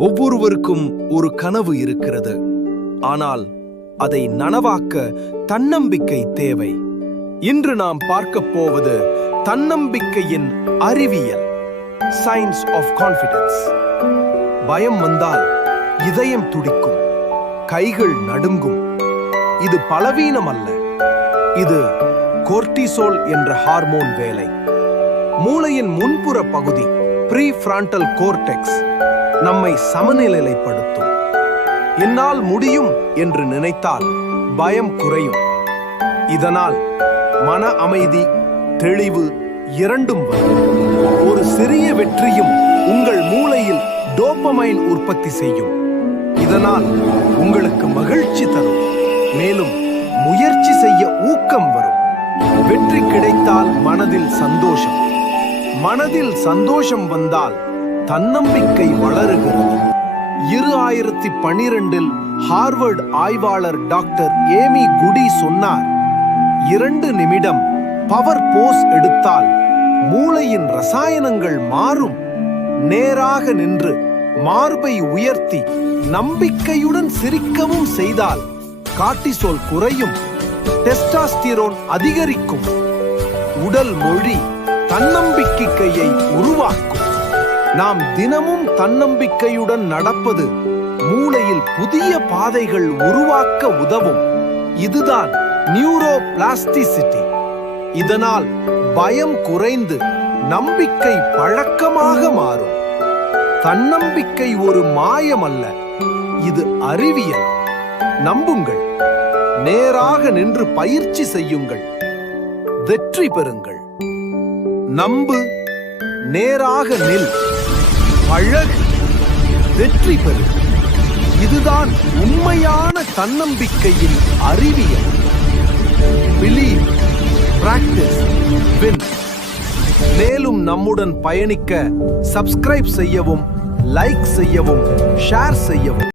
ஒவ்வொருவருக்கும் ஒரு கனவு இருக்கிறது. ஆனால் அதை நனவாக்க தன்னம்பிக்கை தேவை. இன்று நாம் பார்க்கப் போவது தன்னம்பிக்கையின் அறிவியல் சயின்ஸ் ஆஃப் கான்பிடன்ஸ் பயம் வந்தால் இதயம் துடிக்கும் கைகள் நடுங்கும். இது பலவீனம் அல்ல. இது கோர்டிசோல் என்ற ஹார்மோன் வேலை. மூளையின் முன்புற பகுதி ப்ரீ பிராண்டல் கோர்டெக்ஸ் நம்மை சமநிலைப்படுத்தும். என்னால் முடியும் என்று நினைத்தால் பயம் குறையும். இதனால் மன அமைதி தெளிவு இரண்டும் வரும். ஒரு சிறிய வெற்றியும் உங்கள் மூளையில் டோப்பமைன் உற்பத்தி செய்யும். இதனால் உங்களுக்கு மகிழ்ச்சி தரும். மேலும் முயற்சி செய்ய ஊக்கம் வரும். வெற்றி கிடைத்தால் மனதில் சந்தோஷம். மனதில் சந்தோஷம் வந்தால் தன்னம்பிக்கை வளருகிறது. இரு ஆயிரத்தி பனிரெண்டில் ஹார்வர்ட் ஆய்வாளர் டாக்டர் ஏமி குடி சொன்னார் இரண்டு நிமிடம் பவர் போஸ் எடுத்தால் மூளையின் ரசாயனங்கள் மாறும். நேராக நின்று மார்பை உயர்த்தி நம்பிக்கையுடன் சிரிக்கவும் செய்தால் காட்டிசோல் குறையும் டெஸ்டாஸ்டிரோன் அதிகரிக்கும். உடல் மொழி தன்னம்பிக்கையை உருவாக்கும். நாம் தினமும் தன்னம்பிக்கையுடன் நடப்பது மூளையில் புதிய பாதைகள் உருவாக்க உதவும். இதுதான் நியூரோ பிளாஸ்டிசிட்டி இதனால் பயம் குறைந்து நம்பிக்கை பழக்கமாக மாறும். தன்னம்பிக்கை ஒரு மாயம் அல்ல இது அறிவியல். நம்புங்கள் நேராக நின்று பயிற்சி செய்யுங்கள் வெற்றி பெறுங்கள். நம்பு நேராக நில். அழகு. வெற்றி பெறு. இதுதான் உண்மையான தன்னம்பிக்கையின் அறிவியல். பிலீவ் பிராக்டிஸ் வின் மேலும் நம்முடன் பயணிக்க சப்ஸ்கிரைப் செய்யவும் லைக் செய்யவும் ஷேர் செய்யவும்.